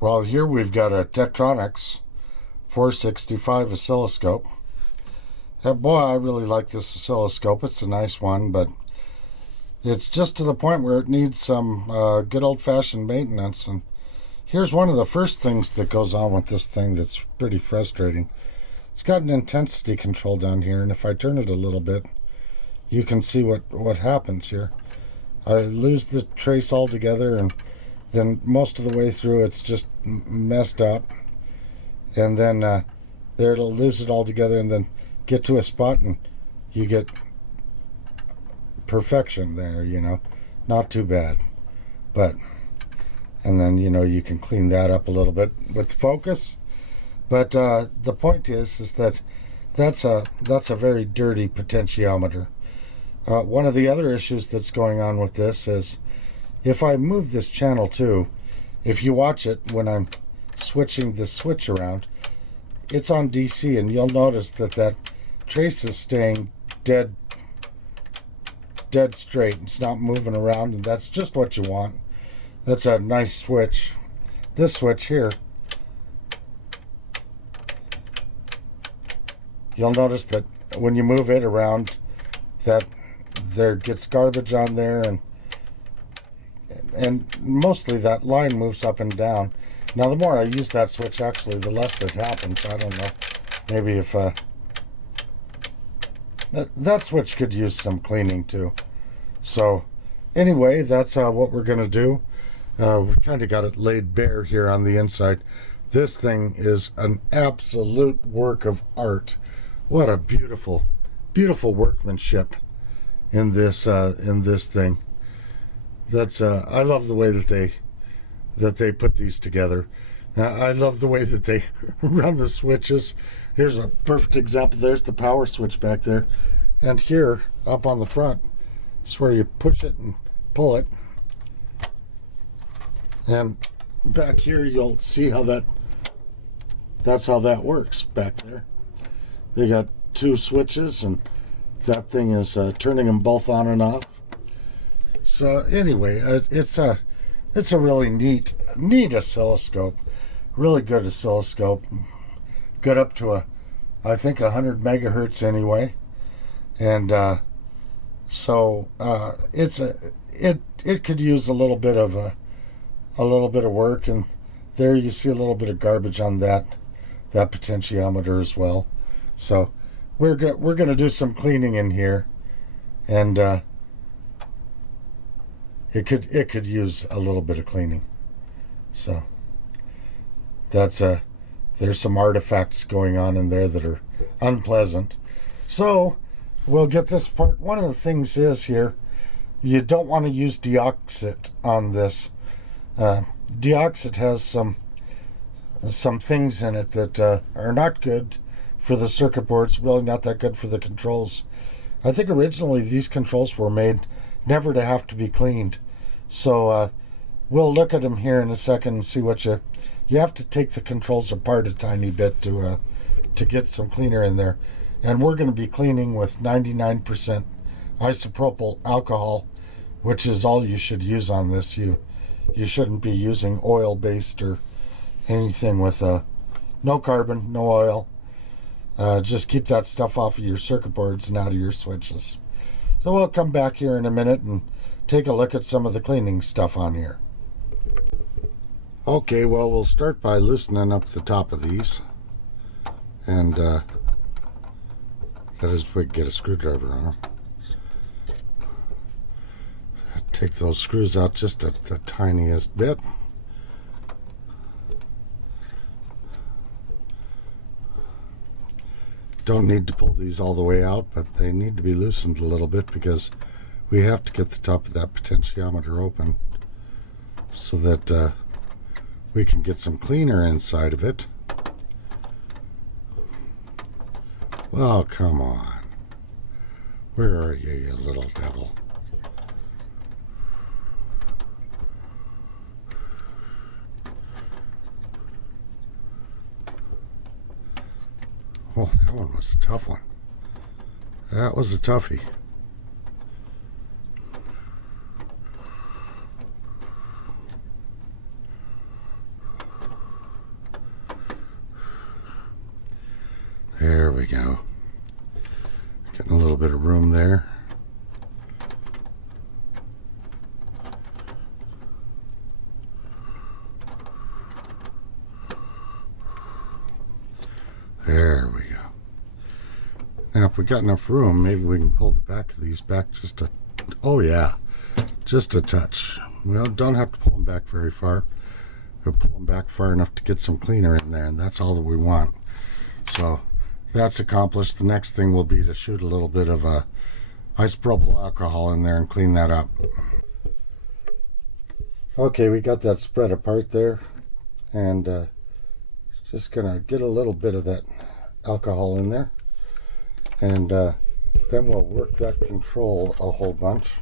Well, here we've got a Tektronix 465 oscilloscope. Boy, I really like this oscilloscope. It's a nice one, but it's just to the point where it needs some good old-fashioned maintenance. And here's one of the first things that goes on with this thing that's pretty frustrating. It's got an intensity control down here, and if I turn it a little bit, you can see what happens here. I lose the trace altogether, and then most of the way through it's just messed up. And then there it'll lose it altogether, and then get to a spot and you get perfection there, not too bad. But and then you can clean that up a little bit with focus. But the point is that that's a very dirty potentiometer. One of the other issues that's going on with this is if I move this channel 2, if you watch it when I'm switching the switch around, it's on DC, and you'll notice that trace is staying dead straight. It's not moving around, and that's just what you want. That's a nice switch. This switch here, you'll notice that when you move it around, that there gets garbage on there, and mostly that line moves up and down. Now, the more I use that switch, actually, the less it happens. I don't know. Maybe if that switch could use some cleaning too. So anyway, that's what we're going to do. We kind of got it laid bare here on the inside. This thing is an absolute work of art. What a beautiful, beautiful workmanship in this thing. That's I love the way that they put these together. I love the way that they run the switches. Here's a perfect example. There's the power switch back there, and here up on the front, it's where you push it and pull it. And back here, you'll see how that's how that works back there. They got 2 switches, and that thing is turning them both on and off. So anyway, it's a really neat oscilloscope. Really good oscilloscope. Good up to I think 100 megahertz anyway. And so it could use a little bit of work, and there you see a little bit of garbage on that potentiometer as well. So we're going to do some cleaning in here, and it could use a little bit of cleaning. So there's some artifacts going on in there that are unpleasant. So we'll get this part. One of the things is here, you don't want to use deoxit on this. Deoxit has some things in it that are not good for the circuit boards, really not that good for the controls. I think originally these controls were made never to have to be cleaned. So we'll look at them here in a second and see what you have to take the controls apart a tiny bit to get some cleaner in there. And we're going to be cleaning with 99% isopropyl alcohol, which is all you should use on this. You shouldn't be using oil-based or anything with no carbon, no oil. Just keep that stuff off of your circuit boards and out of your switches. So we'll come back here in a minute and take a look at some of the cleaning stuff on here. Okay, well, we'll start by loosening up the top of these. And that is if we can get a screwdriver on them. Take those screws out just at the tiniest bit. Don't need to pull these all the way out, but they need to be loosened a little bit because we have to get the top of that potentiometer open so that we can get some cleaner inside of it. Well, come on. Where are you, you little devil? Oh, that one was a tough one. That was a toughie. There we go. Getting a little bit of room there. There we go. Now if we got enough room, maybe we can pull the back of these back just a, oh yeah, just a touch. Well, don't have to pull them back very far. We'll pull them back far enough to get some cleaner in there, and that's all that we want. So that's accomplished. The next thing will be to shoot a little bit of isopropyl alcohol in there and clean that up. Okay, we got that spread apart there, and just gonna get a little bit of that alcohol in there, and then we'll work that control a whole bunch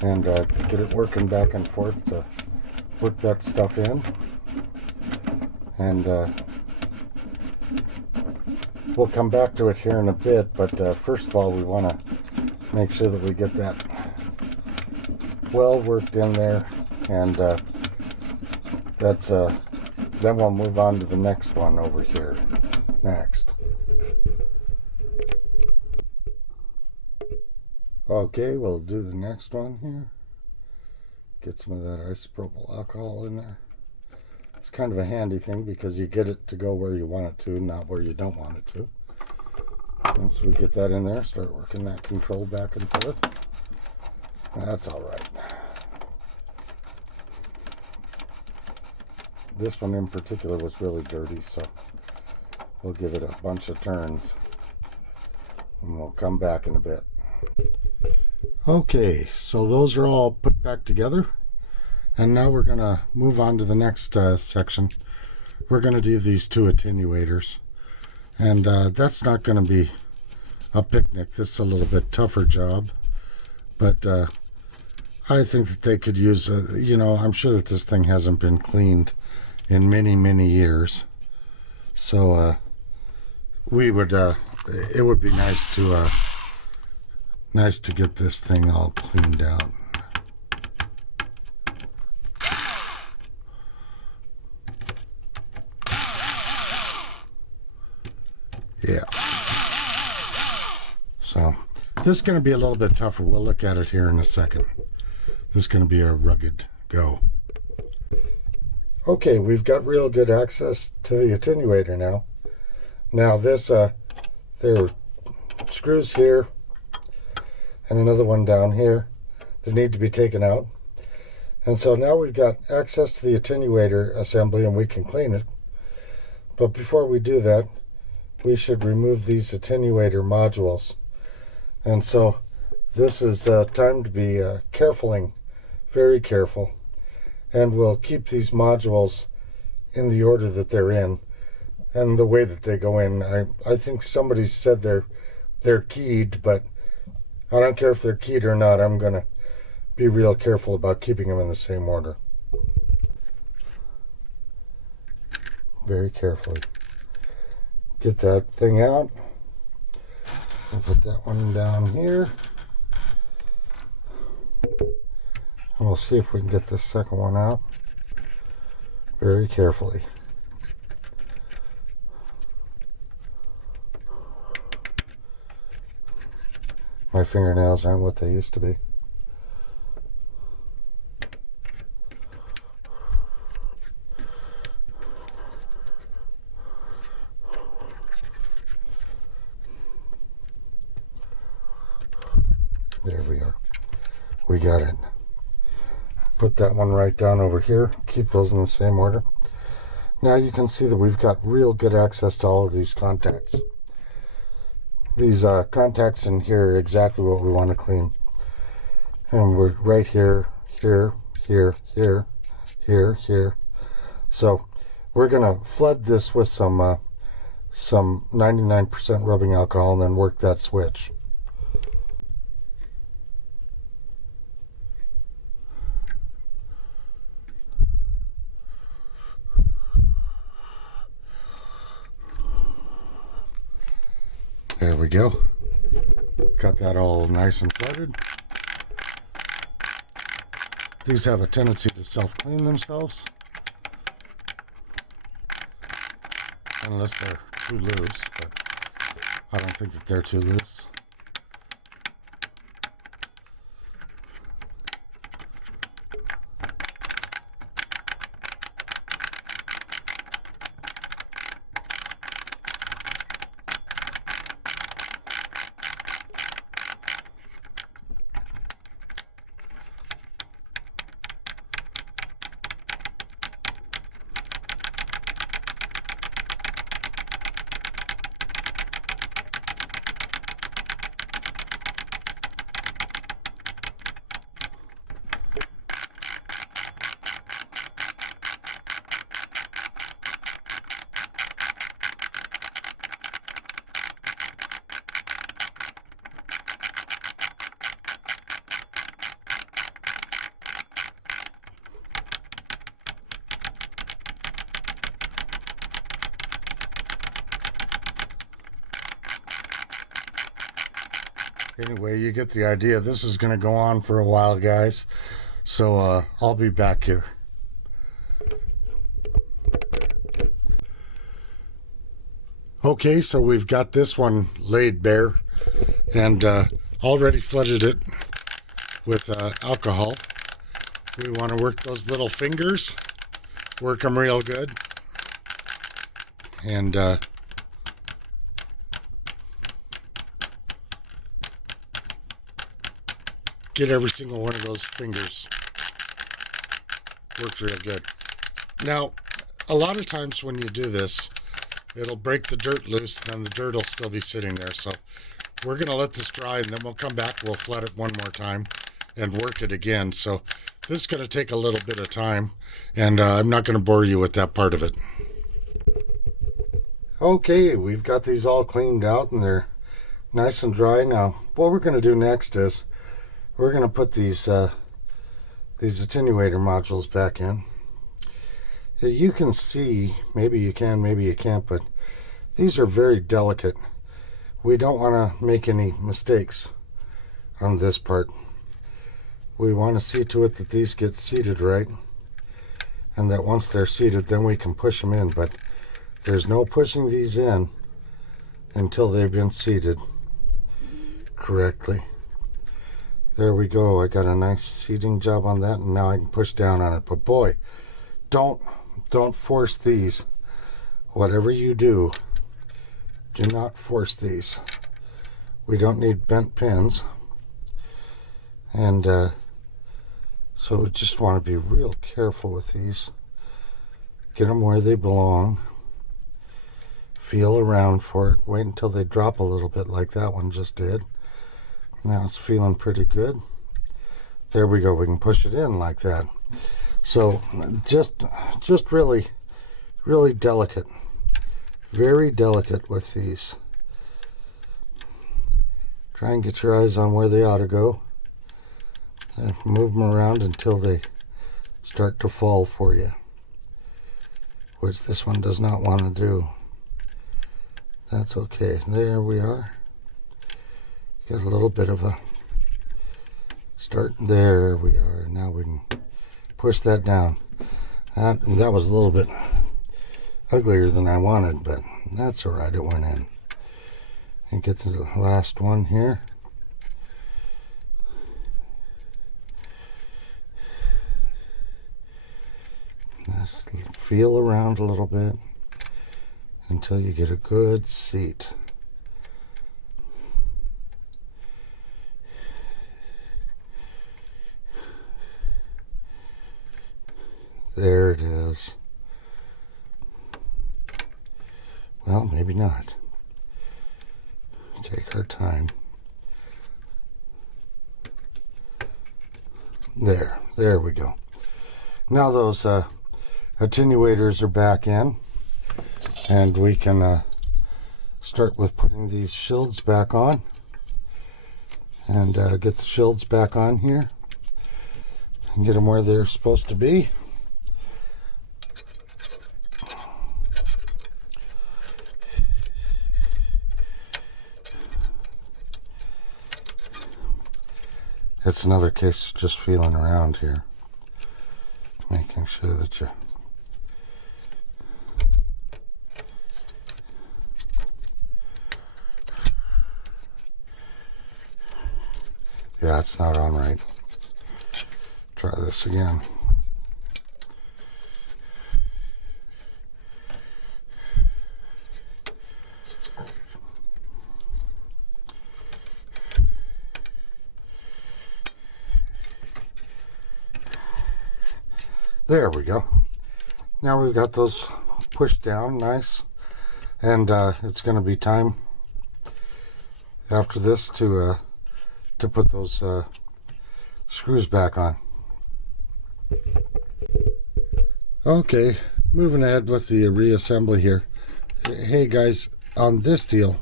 and get it working back and forth to work that stuff in. And we'll come back to it here in a bit, but first of all we want to make sure that we get that well worked in there, and that's then we'll move on to the next one over here next. Okay, we'll do the next one here. Get some of that isopropyl alcohol in there. It's kind of a handy thing because you get it to go where you want it to, not where you don't want it to. Once we get that in there, start working that control back and forth. That's all right. This one in particular was really dirty, so we'll give it a bunch of turns and we'll come back in a bit. Okay, so those are all put back together, and now we're going to move on to the next section. We're going to do these two attenuators, and that's not going to be a picnic. This is a little bit tougher job, but I think that they could use, you know, I'm sure that this thing hasn't been cleaned in many, many years. So we would, it would be nice to get this thing all cleaned out. Yeah. So this is going to be a little bit tougher. We'll look at it here in a second. This is going to be a rugged go. Okay, we've got real good access to the attenuator now. Now this, there are screws here and another one down here that need to be taken out. And so now we've got access to the attenuator assembly and we can clean it. But before we do that, we should remove these attenuator modules. And so this is time to be very careful. And we'll keep these modules in the order that they're in and the way that they go in. I think somebody said they're keyed, but I don't care if they're keyed or not. I'm going to be real careful about keeping them in the same order. Very carefully. Get that thing out. We'll put that one down here. And we'll see if we can get this second one out very carefully. My fingernails aren't what they used to be. There we are. We got it. Put that one right down over here. Keep those in the same order. Now you can see that we've got real good access to all of these contacts. These contacts in here are exactly what we want to clean. And we're right here, here, here, here, here, here. So we're going to flood this with some 99% rubbing alcohol and then work that switch. There we go. Got that all nice and flooded. These have a tendency to self-clean themselves, unless they're too loose. But I don't think that they're too loose. Anyway, you get the idea. This is going to go on for a while, guys. So I'll be back here. Okay, so we've got this one laid bare and already flooded it with alcohol. We want to work those little fingers, work them real good, and get every single one of those fingers worked real good. Now, a lot of times when you do this, it'll break the dirt loose, and then the dirt will still be sitting there. So we're going to let this dry, and then we'll come back, we'll flood it one more time and work it again. So this is going to take a little bit of time, and I'm not going to bore you with that part of it. Okay, we've got these all cleaned out, and they're nice and dry. Now, what we're going to do next is we're going to put these attenuator modules back in. You can see, maybe you can, maybe you can't, but these are very delicate. We don't want to make any mistakes on this part. We want to see to it that these get seated right, and that once they're seated, then we can push them in. But there's no pushing these in until they've been seated correctly. There we go. I got a nice seating job on that, and now I can push down on it. But boy, don't force these. Whatever you do, do not force these. We don't need bent pins. And so we just want to be real careful with these. Get them where they belong. Feel around for it. Wait until they drop a little bit like that one just did. Now it's feeling pretty good. There we go. We can push it in like that. So just really, really delicate. Very delicate with these. Try and get your eyes on where they ought to go. And move them around until they start to fall for you, which this one does not want to do. That's okay. There we are. Get a little bit of a start. There we are. Now we can push that down. That was a little bit uglier than I wanted, but that's all right. It went in. And get to the last one here. Just feel around a little bit until you get a good seat. There it is. Well, maybe not. Take our time. There we go. Now those attenuators are back in, and we can start with putting these shields back on, and get the shields back on here and get them where they're supposed to be. It's another case of just feeling around here, making sure that you it's not on right. Try this again. There we go. Now we've got those pushed down nice, and it's going to be time after this to put those screws back on. Okay, moving ahead with the reassembly here. Hey guys, on this deal,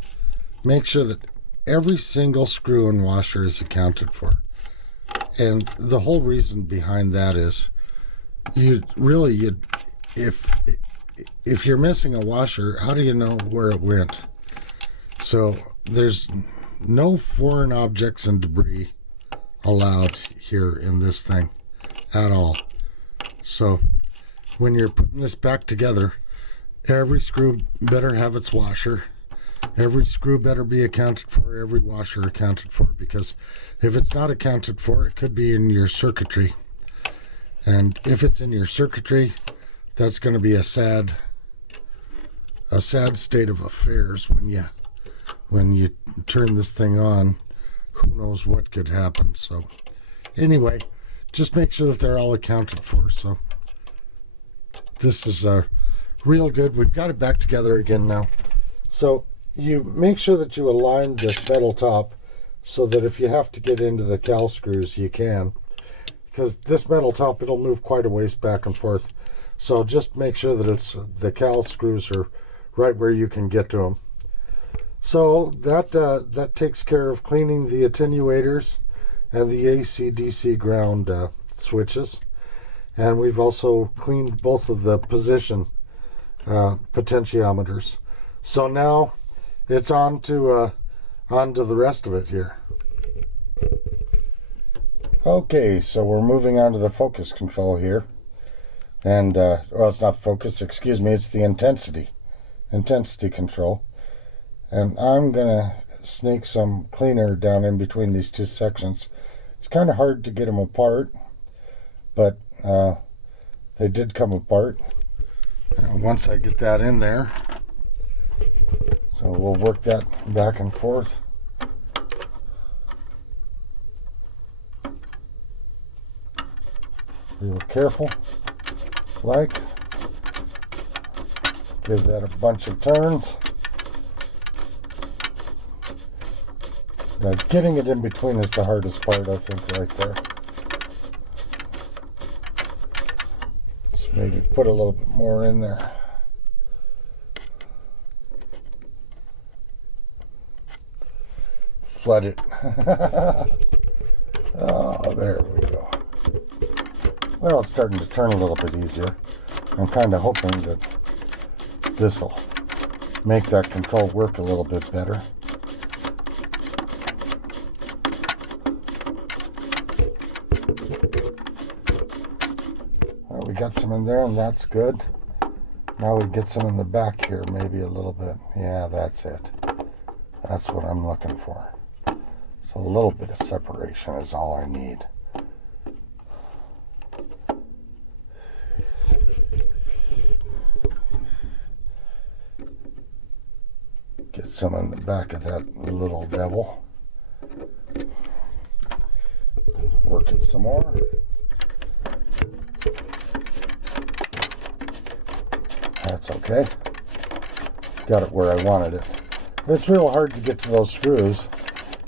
make sure that every single screw and washer is accounted for. And the whole reason behind that is if you're missing a washer, how do you know where it went? So there's no foreign objects and debris allowed here in this thing at all. So when you're putting this back together, every screw better have its washer. Every screw better be accounted for, every washer accounted for, because if it's not accounted for, it could be in your circuitry. And if it's in your circuitry, that's going to be a sad state of affairs when you turn this thing on. Who knows what could happen. So anyway, just make sure that they're all accounted for. So this is real good. We've got it back together again now. So you make sure that you align this metal top so that if you have to get into the cal screws, you can. Because this metal top, it'll move quite a ways back and forth. So just make sure that the cal screws are right where you can get to them. So that takes care of cleaning the attenuators and the AC/DC ground switches. And we've also cleaned both of the position potentiometers. So now it's on to the rest of it here. Okay, so we're moving on to the focus control here. And, well, it's not focus, excuse me, it's the intensity control. And I'm going to snake some cleaner down in between these two sections. It's kind of hard to get them apart, but they did come apart. And once I get that in there, so we'll work that back and forth. Real careful, like, give that a bunch of turns. Now getting it in between is the hardest part, I think, right there. So maybe put a little bit more in there. Flood it. Oh, there we go. Well, it's starting to turn a little bit easier. I'm kind of hoping that this will make that control work a little bit better. Well, we got some in there, and that's good. Now we get some in the back here, maybe a little bit. Yeah, that's it. That's what I'm looking for. So a little bit of separation is all I need. Get some in the back of that little devil. Work it some more. That's okay. Got it where I wanted it. It's real hard to get to those screws.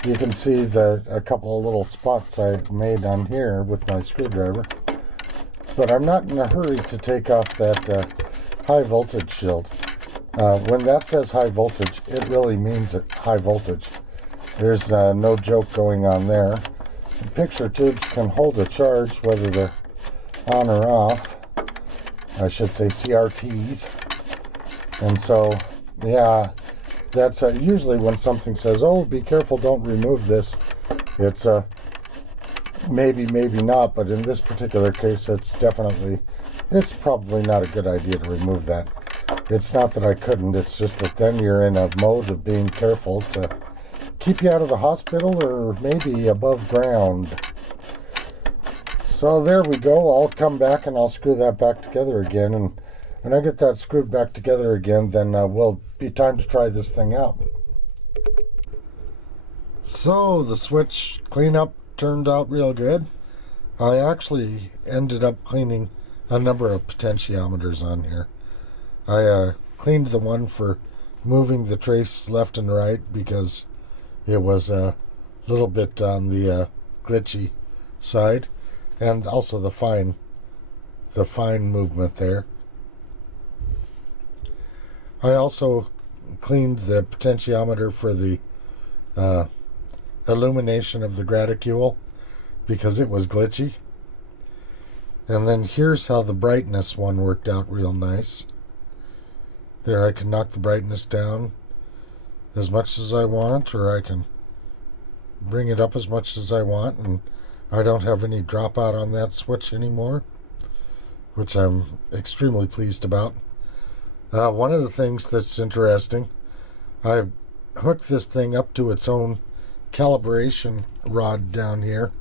You can see a couple of little spots I made on here with my screwdriver. But I'm not in a hurry to take off that high voltage shield. When that says high voltage, it really means it high voltage. There's no joke going on there. The picture tubes can hold a charge whether they're on or off. I should say CRTs. And so, yeah, that's usually when something says, oh, be careful, don't remove this. It's maybe, maybe not, but in this particular case, it's probably not a good idea to remove that. It's not that I couldn't, it's just that then you're in a mode of being careful to keep you out of the hospital or maybe above ground. So there we go. I'll come back and I'll screw that back together again. And when I get that screwed back together again, then will be time to try this thing out. So the switch cleanup turned out real good. I actually ended up cleaning a number of potentiometers on here. I cleaned the one for moving the trace left and right because it was a little bit on the glitchy side, and also the fine movement there. I also cleaned the potentiometer for the illumination of the graticule because it was glitchy. And then here's how the brightness one worked out real nice. There I can knock the brightness down as much as I want, or I can bring it up as much as I want, and I don't have any dropout on that switch anymore, which I'm extremely pleased about. One of the things that's interesting, I hooked this thing up to its own calibration rod down here.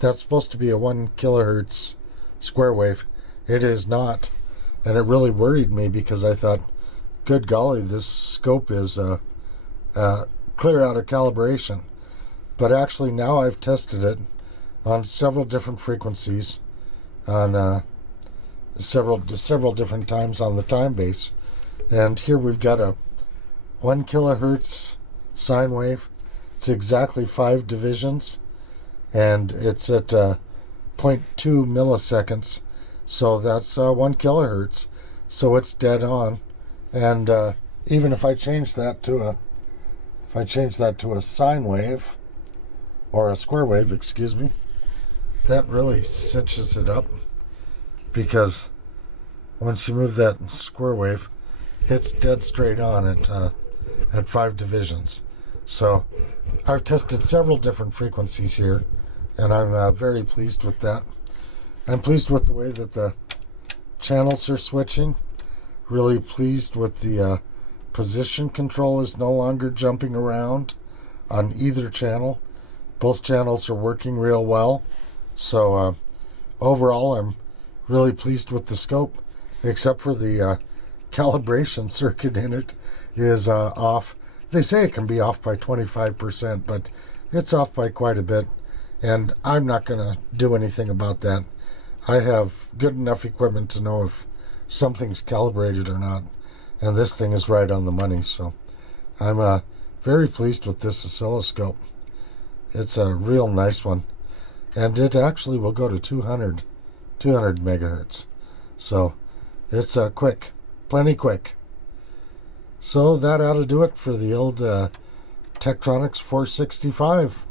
That's supposed to be a 1 kilohertz square wave. It is not, and it really worried me because I thought, good golly, this scope is clear out of calibration. But actually now I've tested it on several different frequencies, on several different times on the time base, and here we've got a 1 kilohertz sine wave. It's exactly 5 divisions, and it's at 0.2 milliseconds, so that's 1 kilohertz. So it's dead on, and even if I change that to a sine wave, or a square wave, excuse me, that really cinches it up, because once you move that square wave, it's dead straight on at 5 divisions. So I've tested several different frequencies here, and I'm very pleased with that. I'm pleased with the way that the channels are switching. Really pleased with the position control is no longer jumping around on either channel. Both channels are working real well. So overall, I'm really pleased with the scope, except for the calibration circuit in it is off. They say it can be off by 25%, but it's off by quite a bit, and I'm not going to do anything about that. I have good enough equipment to know if something's calibrated or not, and this thing is right on the money. So I'm very pleased with this oscilloscope. It's a real nice one, and it actually will go to 200 megahertz. So it's quick, plenty quick. So that ought to do it for the old Tektronix 465.